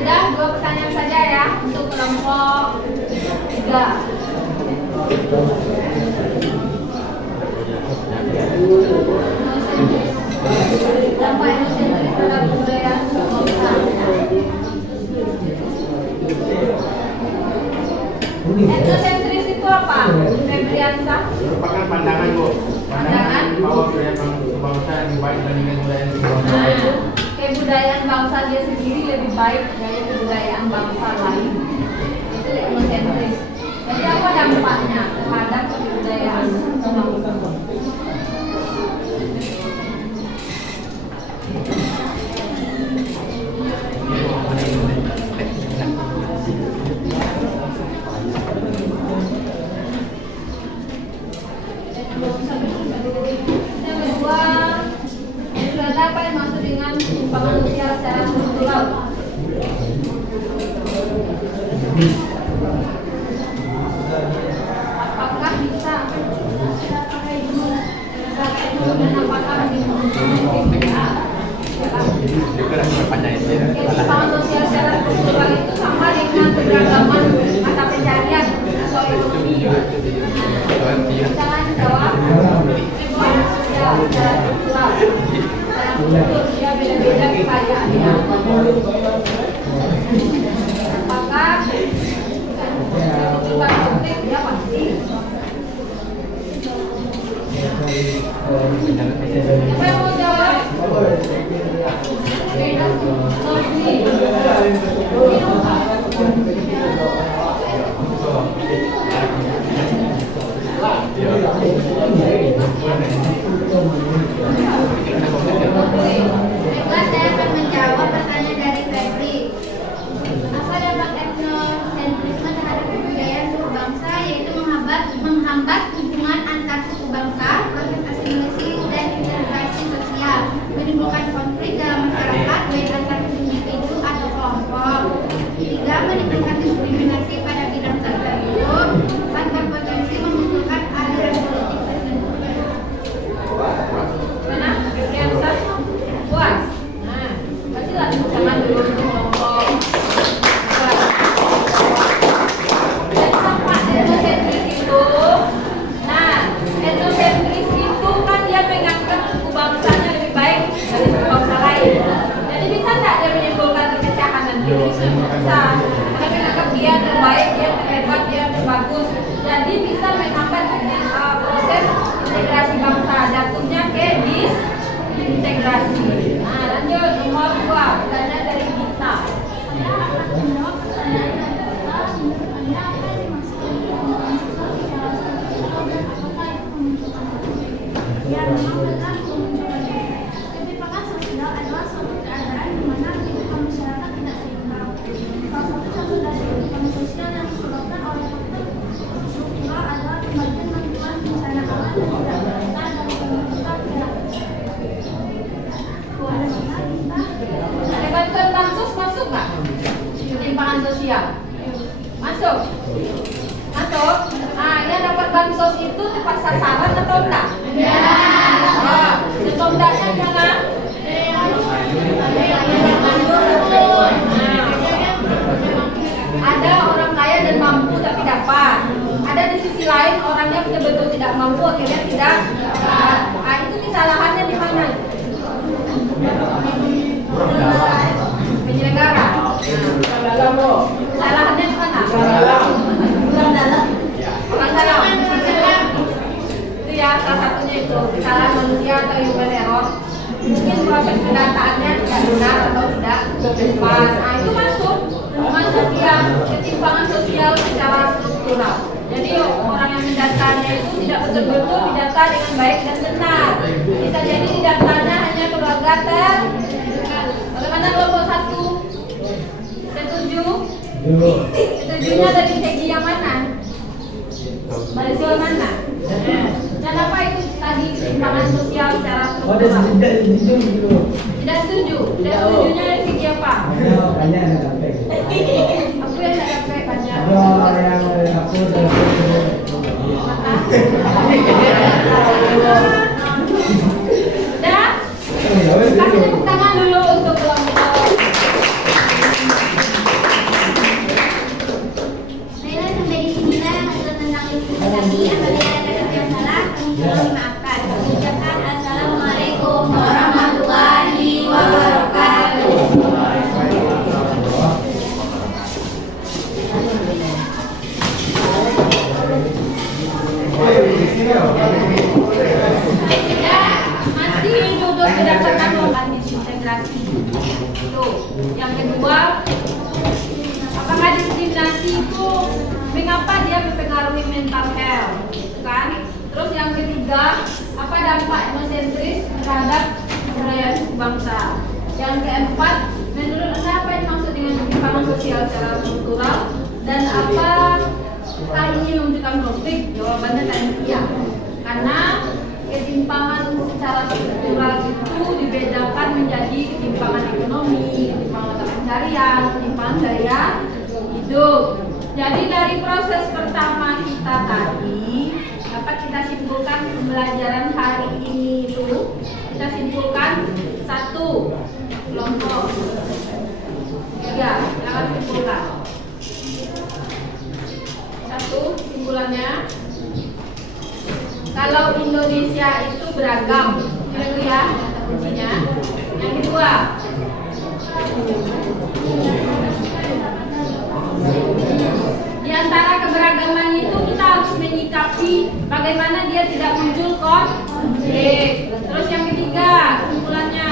Sudah 2 pertanyaan saja ya untuk kelompok 3. Dampak etnosentris terhadap kebudayaan suku bangsa. Etnosentris itu apa? Febriansah? Merupakan pandangan Bu. Pandangan? Bahwa budaya bangsa lebih baik dibandingkan budaya suku bangsa lain. Nah, kebudayaan bangsa dia sendiri lebih baik dari kebudayaan bangsa lain. Itu etnosentris. Jadi apa dampaknya terhadap kebudayaan bangsa? Yang kedua, apa yang maksud dengan ketimpangan sosial secara struktural? Apakah bisa dan apakah ketimpangan sosial secara struktural itu sama dengan keberagaman mata pencarian atau ekonomi? Jangan jawab. Ketimpangan sosial secara struktural. Dia beda-beda kekayaannya. Apakah ketimpangan konflik? Ya pasti. Siapa yang mau jawab? Baiklah, saya akan menjawab pertanyaan dari Febri. Apa dampak etnosentrisme terhadap kebudayaan suku bangsa, yaitu menghambat hubungan antar suku bangsa, proses asimilasi dan integrasi sosial, menimbulkan konflik dalam masyarakat baik antar individu atau kelompok. 3. Menimbulkan diskriminasi pada bidang tertentu. 4. Berpotensi memunculkan aliran politik tertentu. Mana? Febriansah? Puas? Nah, pasti langsung jangan dulu kelompok. Dan sama etnosentris itu, nah, etnosentris itu kan dia menganggap suku bangsanya lebih baik dari suku bangsa lain. Jadi bisa nggak dia menimbulkan perpecahan nanti? Bisa. Karena menganggap dia terbaik, dia terhebat, dia terbagus. Jadi bisa menghambat proses integrasi bangsa, jatuhnya ke disintegrasi. Nah, lanjut. Lanjut nomor 2, pertanyaan dari Gita. Saya akan menjawab pertanyaan dari Bapak. Menurut Anda apa yang dimaksud dengan perubahan sosial secara struktural dan apakah itu memunculkan konflik? Ya, memang benar memunculkan konflik. Ketimpangan sosial adalah suatu keadaan di mana kehidupan masyarakat tidak seimbang. Salah satu contoh dari ketimpangan sosial yang disebabkan oleh faktor struktural adalah pembagian bantuan bencana alam dan tidak merata dari pemerintah ke rakyat. Ada bantuan bansos masuk nggak? Ketimpangan sosial masuk? Masuk? Nah, yang dapat bansos itu tepat sasaran atau enggak? Iya. Oh, atau enggaknya jangan? Ada orang kaya dan mampu tapi dapat. Ada di sisi lain orangnya betul-betul tidak mampu akhirnya tidak. Nah, itu kesalahannya di mana? Penyelenggara. Kesalahannya di mana? Orang dalam. Itu ya salah satunya itu kesalahan manusia atau human error. Mungkin proses pendataannya tidak benar atau tidak tepat. Nah itu masuk ya ketimpangan sosial secara struktural. Jadi orang yang mendatanya itu tidak betul-betul didata dengan baik dan benar. Bisa jadi didatanya hanya keluarga bagaimana kelompok 1? Setuju? Setujunya dari segi yang mana? Mahasiswa mana? Dan apa itu tadi ketimpangan sosial secara struktural? Tidak setuju. Tidak setujunya dari segi apa? Aku yang tidak dapat banyak. Dah? Kasih tepuk tangan dulu untuk kelompok. Baiklah, sampai di sinilah hasil tentang diskusi kami. Apabila ada kata yang salah, kami mohon dimaafkan. Kami ucapkan Assalamualaikum warahmatullahi wabarakatuh. Masih duduk berdasarkan norma disintegrasi. Itu. Yang kedua, apakah disintegrasi itu mengapa dia mempengaruhi mental health, kan? Terus yang ketiga, apa dampak etnosentris terhadap kebudayaan suku bangsa? Yang keempat, menurut Anda apa yang dimaksud dengan ketimpangan sosial secara struktural dan apa ini menunjukkan konflik? Jawabannya tadi iya. Karena ketimpangan secara struktural itu dibedakan menjadi ketimpangan ekonomi, ketimpangan mata pencarian, ketimpangan gaya hidup. Jadi dari proses pertama kita tadi dapat kita simpulkan pembelajaran hari ini itu kita simpulkan 1 kelompok 3, silakan simpulkan. 1 simpulannya, kalau Indonesia itu beragam, itu ya kata kuncinya. Yang kedua, di antara keberagaman itu kita harus menyikapi bagaimana dia tidak muncul konflik. Terus yang ketiga, simpulannya,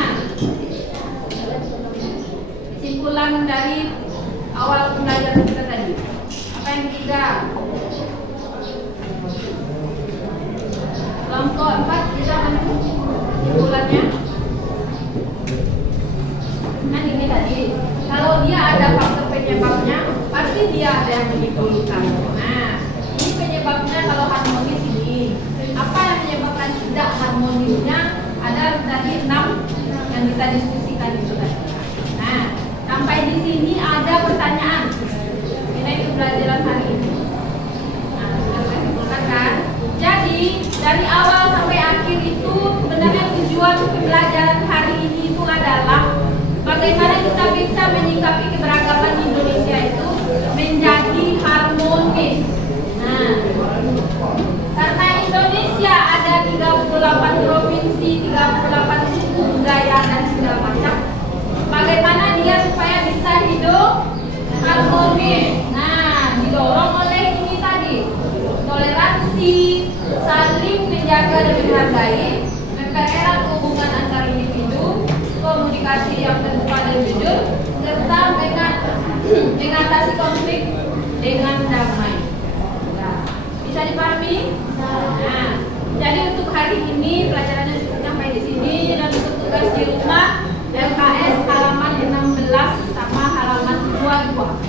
simpulan dari awal pembelajaran kita tadi. Apa yang ketiga? Kelompok 4 kita simpulannya. Kan ini tadi, kalau dia ada faktor penyebabnya, pasti dia ada yang menimbulkan. Nah, ini penyebabnya kalau harmonis ini. Apa yang menyebabkan tidak harmonisnya? Ada dari 6 yang kita diskusikan itu tadi. Nah, sampai di sini ada pertanyaan. Ini pembelajaran hari ini. Nah, sudah saya simpulkan kan? Jadi dari awal sampai akhir itu sebenarnya tujuan pembelajaran hari ini itu adalah bagaimana kita bisa menyikapi keberagaman Indonesia itu menjadi harmonis. Nah, karena Indonesia ada 38 provinsi, 38 suku budaya dan segala macam. Bagaimana dia supaya bisa hidup harmonis? Nah, didorong oleh ini tadi, toleransi, saling menjaga dan menghargai, mempererat hubungan antar individu, komunikasi kami? Nah, jadi untuk hari ini pelajarannya sudah sampai di sini, dan untuk tugas di rumah LKS halaman 16 sama halaman 22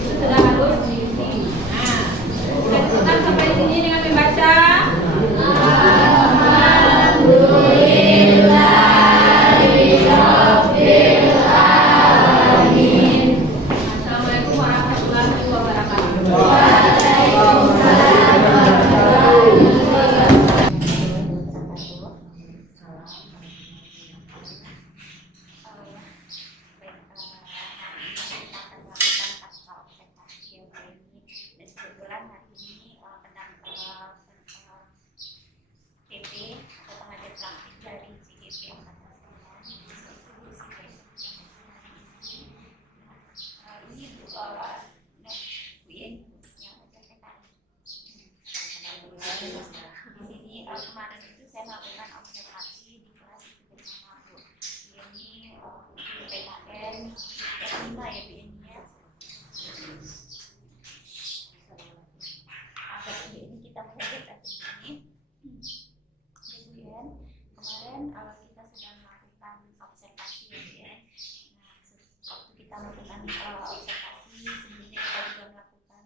itu sudah harus diisi. Nah, kita cukupkan sampai di sini dengan membaca Assalamualaikum warahmatullahi wabarakatuh. Di sini kemarin itu saya melakukan observasi di kelas itu bersama Bu Yeni, PKN, yang 5 ya Bu Yeni ya. Ini kita mulai dari sini. Kemudian kemarin kita sudah melakukan observasi ya Bu ya. Nah, waktu kita melakukan observasi, sebenarnya kita juga melakukan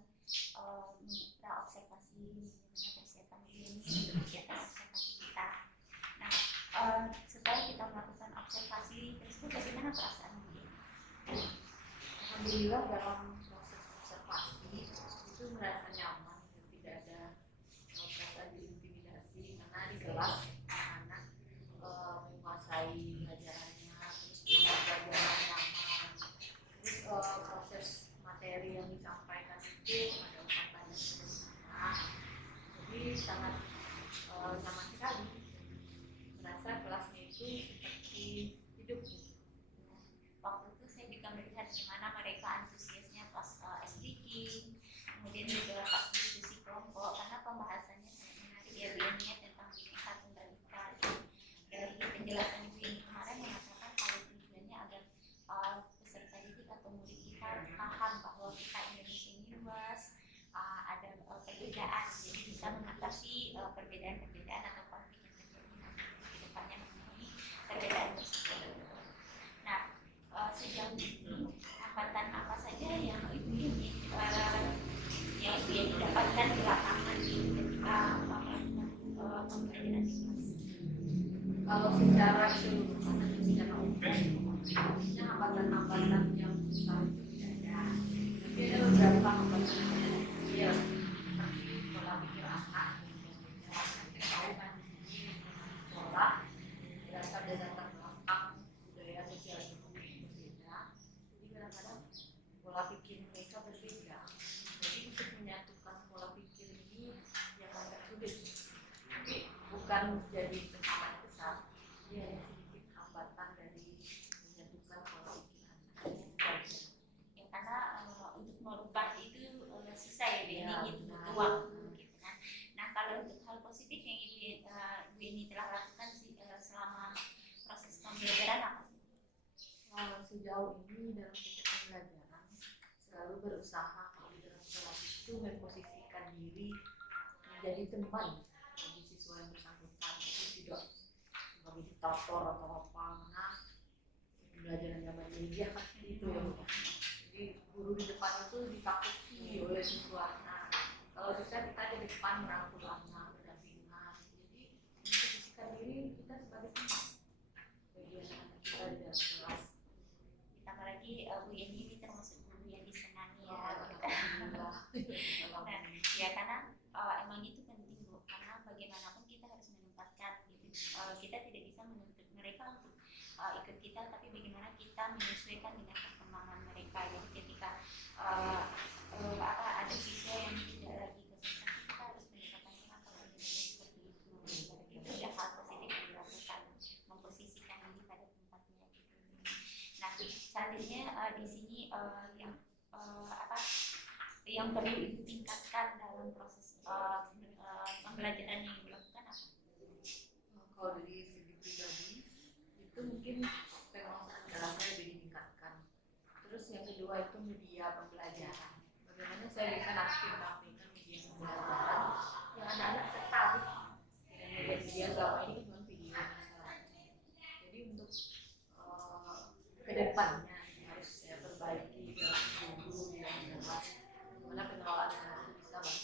observasi persiapan ini kegiatan observasi kita. Nah, setelah kita melakukan observasi tersebut, bagaimana perasaan ini? Alhamdulillah dalam proses observasi itu merasa nyaman, tidak ada perasaan diintimidasi karena di kelas anak-anak menguasai pelajarannya, terus pelajaran nyaman, terus proses materi yang disampaikan itu ada ungkapan yang sederhana, jadi sangat nyaman sekali, merasa kelasnya itu seperti hidup. Waktu itu saya juga melihat gimana mereka antusiasnya pas SDK, kemudian juga pas diskusi kelompok, karena pembahasannya sangat menarik ya Bu Yeni tentang Bhinneka Tunggal Ika. Dari penjelasan Ibu Yeni kemarin mengatakan kalau tujuannya agar peserta didik atau murid kita paham bahwa kita Indonesia ini luas, ada perbedaan, jadi bisa mengatasi perbedaan-perbedaan atau konflik yang terjadi nanti ke depannya mengenai perbedaan tersebut. Nah, sejauh ini hambatan apa saja yang Ibu Yeni dapatkan di lapangan ketika melakukan pembelajaran di kelas? Kalau secara keseluruhan atau secara umum, artinya hambatan-hambatan yang besar itu tidak ada. Tapi ada beberapa hambatan yang kecil, seperti pola pikir anak, tahu kan di sekolah berdasar latar belakang budaya sosial ekonomi berbeda, jadi kadang-kadang pola pikir mereka berbeda. Jadi untuk menyatukan pola pikir ini yang agak sulit, tapi bukan jadi persoalan besar, dia hanya sedikit hambatan dari menyatukan pola pikir anak. Ya, karena untuk merubah itu susah ya Bu Yeni, itu butuh waktu gitu kan. Nah, kalau untuk hal positif yang Ibu Yeni telah lakukan selama proses pembelajaran apa sih? Sejauh ini dalam proses pembelajaran selalu berusaha kalau dalam kelas itu memposisikan diri menjadi teman bagi siswa yang bersangkutan, itu tidak sebagai diktator atau apa, karena pembelajaran zaman media kan itu ya. Jadi guru di depan itu ditakuti oleh siswa. Nah, kalau bisa kita di depan merangkul anak, berdampingan. Jadi memposisikan diri kita sebagai teman bagi anak-anak kita di dalam kelas. Ditambah lagi Bu Yeni ini termasuk guru yang disenangi ya. Alhamdulillah. Nah, ya karena emang itu penting Bu, karena bagaimanapun kita harus menempatkan gitu. Kita tidak bisa menuntut mereka untuk ikut kita, tapi bagaimana kita menyesuaikan dengan perkembangan mereka. Jadi ketika ada siswa yang tidak lagi konsentrasi, kita harus mendapatkan kenapa seperti itu. Itu sudah hal positif yang dilakukan, memposisikan diri pada tempatnya gitu. Nah, selanjutnya di sini yang perlu ditingkatkan dalam proses pembelajaran yang dilakukan apa? Kalau dari segi pribadi itu mungkin penguasaan bahasa lebih ditingkatkan. Terus yang kedua itu media pembelajaran. Bagaimana saya bisa aktif mengaplikasikan media pembelajaran yang ada ke depannya harus saya perbaiki guru yang jelas bagaimana pengelolaannya itu bisa bagus.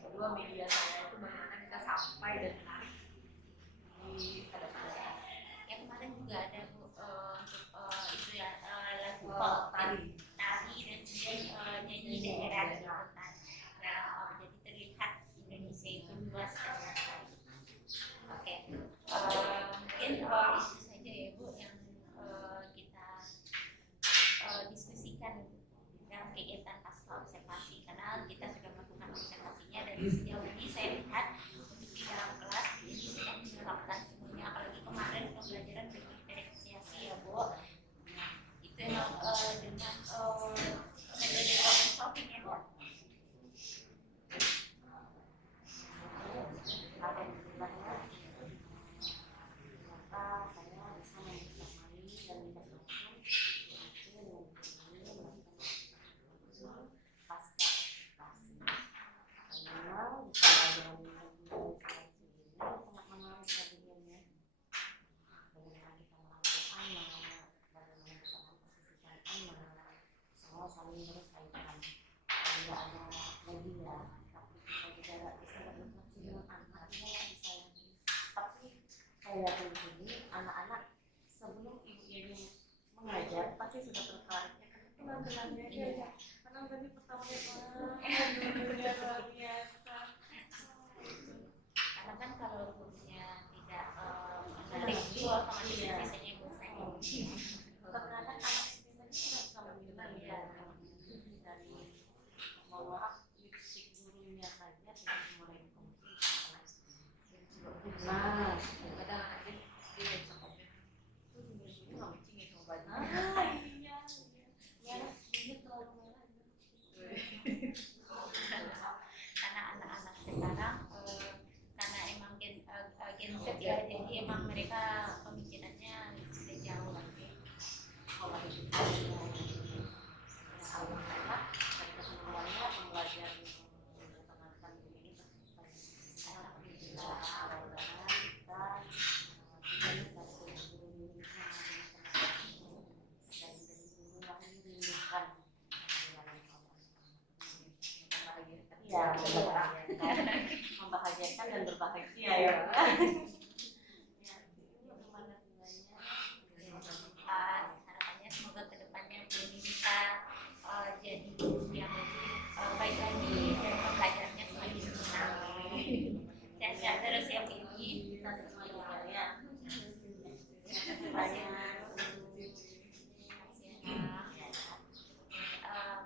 Kedua, media saya itu bagaimana kita sampai dengan di hadapan. Ya kemarin juga ada Bu, untuk itu ya lagu Tari dan juga nyanyi daerah gitu kan. Nah, jadi terlihat Indonesia itu luas dan sekali. Oke, mungkin itu saja ya Bu yang kita diskusikan dalam kegiatan pasca observasi, karena kita sudah melakukan observasinya dan sejauh ini saya lihat untuk di dalam kelas ini sudah melakukan semuanya, apalagi kemarin pembelajaran berdiferensiasi ya Bu. Nah, itu emang dengan metode problem solving ya Bu. Alhamdulillah ternyata saya bisa membersamai dan berlangsung pasca observasi. Karena bisa belajar dengan saya sendiri sangat menarik ya begini. Bagaimana kita melakukan bagaimana kita memposisikan anak, semua saling berkaitan. Tidak ada media, tapi kita juga bisa berinteraksi dengan anak yang disayangi. Tapi saya yakin di sini anak-anak sebelum ibu-ibu mengajar pasti sudah tertariknya karena penampilannya ya. Karena tadi pertamanya luar biasa. Karena kan kalau gurunya tidak menarik itu otomatis biasanya bosan. Terkadang anak biasanya sudah bisa menilai ya dari mohon maaf lipstick gurunya saja sudah mulai dikonsumsi. Nah, kadang nanti dia bisa komen. Tuh ini nggak mungkin itu obatnya. Iya. Ya, ini terlalu merah. Karena anak-anak sekarang karena emang gen Z ya, jadi emang mereka pemikirannya sudah jauh lagi. Kalau itu alhamdulillah mereka semuanya belajar mengenalkan diri ini alhamdulillah mudah-mudahan kita dari guru Indonesia dan dari guru yang dirindukan membahagiakan dan berbahagia ya. Bagaimana sebenarnya harapannya semoga kedepannya ini bisa jadi yang lebih baik lagi dan pembelajarannya semakin senang. Sehat-sehat terus ya Bibi. Kita semuanya ya. Terima kasih.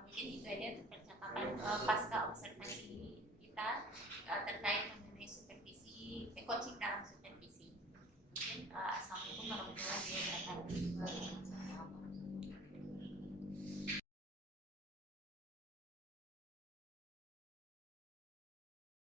Mungkin itu aja untuk percakapan pasca